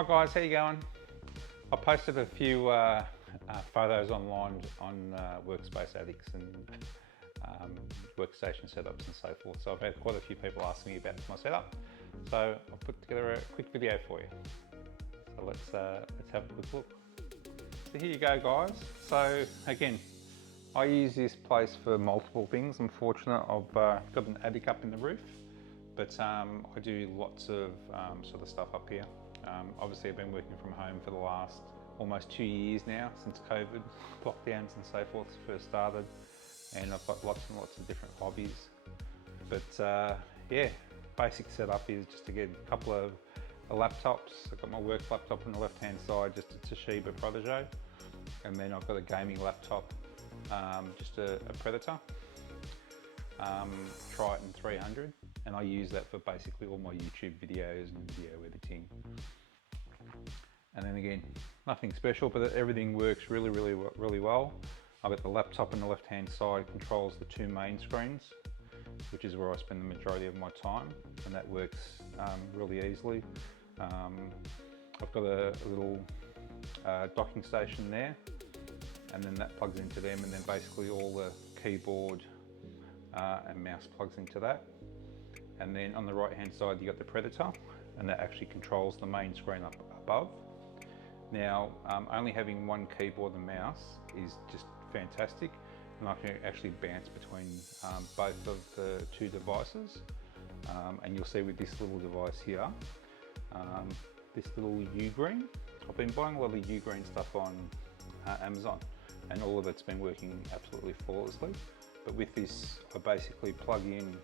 Hi guys, how you going? I posted a few photos online on workspace addicts and workstation setups and so forth. So I've had quite a few people asking me about my setup. So I've put together a quick video for you. So let's have a quick look. So here you go guys. So again, I use this place for multiple things. I'm fortunate I've got an attic up in the roof, but I do lots of sort of stuff up here. Obviously I've been working from home for the last almost 2 years now, since COVID lockdowns and so forth first started, and I've got lots and lots of different hobbies. But yeah, basic setup is just to get a couple of laptops. I've got my work laptop on the left hand side, just a Toshiba Protege, and then I've got a gaming laptop, just a Predator, Triton 300, and I use that for basically all my YouTube videos and video editing. And then again, nothing special, but everything works really well. I've got the laptop on the left hand side, controls the two main screens, which is where I spend the majority of my time, and that works really easily. I've got a little docking station there, and then that plugs into them, and then basically all the keyboard and mouse plugs into that. And then on the right hand side you got the Predator, and that actually controls the main screen up above. Now only having one keyboard and mouse is just fantastic, and I can actually bounce between both of the two devices, and you'll see with this little device here, this little UGREEN. I've been buying a lot of UGREEN stuff on Amazon, and all of it's been working absolutely flawlessly. But with this, I basically plug in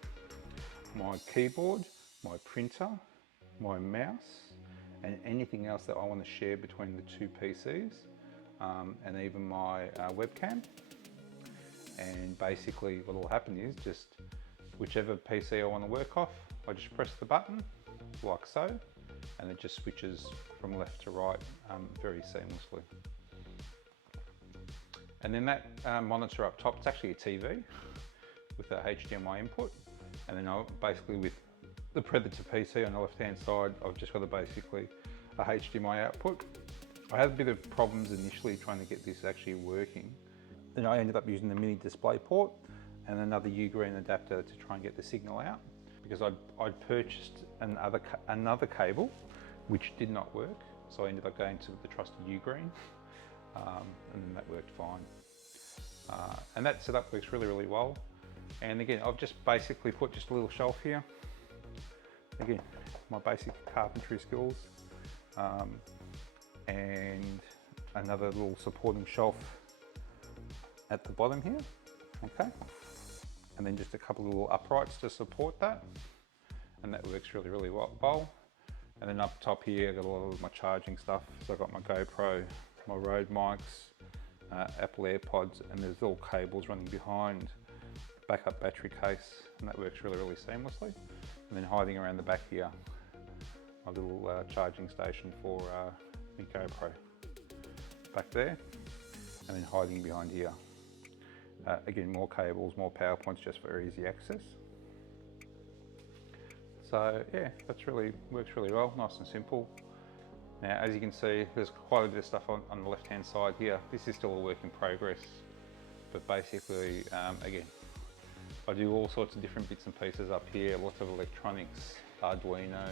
my keyboard, my printer, my mouse, and anything else that I want to share between the two PCs, and even my webcam. And basically what will happen is just whichever PC I want to work off, I just press the button like so, and it just switches from left to right very seamlessly. And then that monitor up top, it's actually a TV with a HDMI input. And then basically with the Predator PC on the left hand side, I've just got basically a HDMI output. I had a bit of problems initially trying to get this actually working. Then I ended up using the mini display port and another UGREEN adapter to try and get the signal out, because I'd purchased another cable which did not work. So I ended up going to the trusted UGREEN, and then that worked fine. And that setup works really well. And again, I've just basically put just a little shelf here. Again, my basic carpentry skills, and another little supporting shelf at the bottom here, okay? And then just a couple of little uprights to support that, and that works really well. And then up top here, I've got a lot of my charging stuff. So I've got my GoPro, my Rode mics, Apple AirPods, and there's little cables running behind, backup battery case, and that works really seamlessly. And then hiding around the back here, my little charging station for my GoPro back there, and then hiding behind here. Again, more cables, more power points just for easy access. So yeah, that's works really well, nice and simple. Now, as you can see, there's quite a bit of stuff on the left hand side here. This is still a work in progress, but basically, again, I do all sorts of different bits and pieces up here, lots of electronics, Arduino.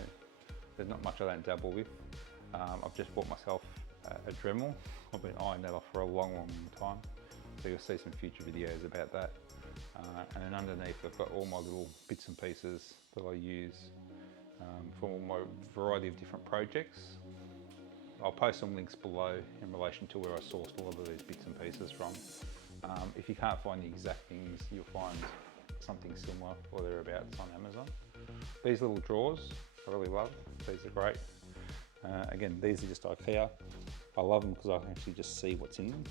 There's not much I don't dabble with. I've just bought myself a Dremel. I've been eyeing that off for a long time. So you'll see some future videos about that. And then underneath I've got all my little bits and pieces that I use for all my variety of different projects. I'll post some links below in relation to where I sourced a lot of these bits and pieces from. If you can't find the exact things, you'll find something similar or thereabouts on Amazon. These little drawers I really love. These are great. Again, these are just IKEA. I love them because I can actually just see what's in them,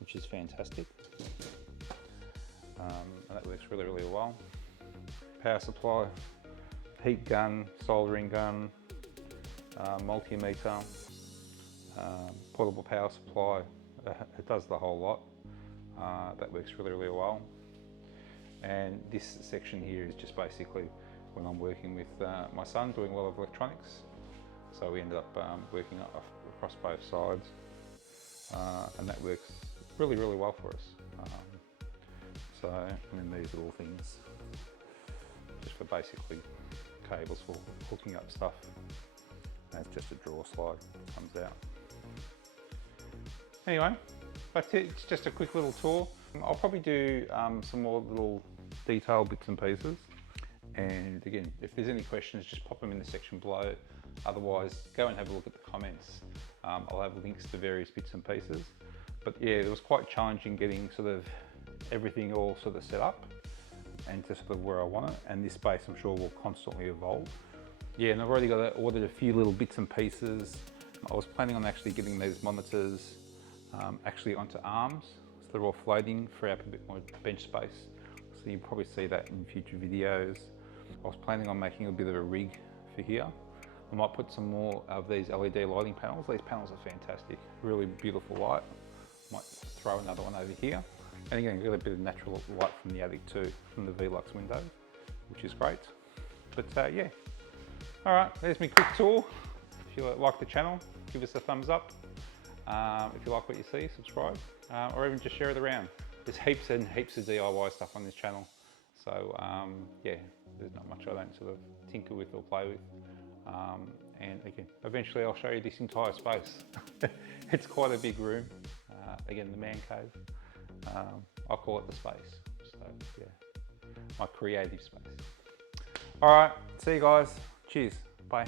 which is fantastic. And that works really well. Power supply, heat gun, soldering gun, multimeter, portable power supply. It does the whole lot. That works really well. And this section here is just basically when I'm working with my son doing a lot of electronics. So we ended up working across both sides, and that works really, really well for us. So, I mean, these little things, just for basically cables for hooking up stuff. And it's just a drawer slide, comes out. Anyway, that's it. It's just a quick little tour. I'll probably do some more little detail bits and pieces. And again, if there's any questions, just pop them in the section below. Otherwise, go and have a look at the comments. I'll have links to various bits and pieces. But yeah, it was quite challenging getting sort of everything all sort of set up and to sort of where I want it. And this space, I'm sure, will constantly evolve. Yeah, and I've already ordered a few little bits and pieces. I was planning on actually getting these monitors actually onto arms, so they're all floating, free up a bit more bench space. So you'll probably see that in future videos. I was planning on making a bit of a rig for here. I might put some more of these LED lighting panels. These panels are fantastic, really beautiful light. Might throw another one over here. And again, get a bit of natural light from the attic too, from the Velux window, which is great. But yeah. All right, there's my quick tour. If you like the channel, give us a thumbs up. If you like what you see, subscribe, or even just share it around. There's heaps and heaps of DIY stuff on this channel. So yeah, there's not much I don't sort of tinker with or play with. And again, eventually I'll show you this entire space. It's quite a big room. Again, the man cave. I call it the space. So yeah, my creative space. All right, see you guys. Cheers. Bye.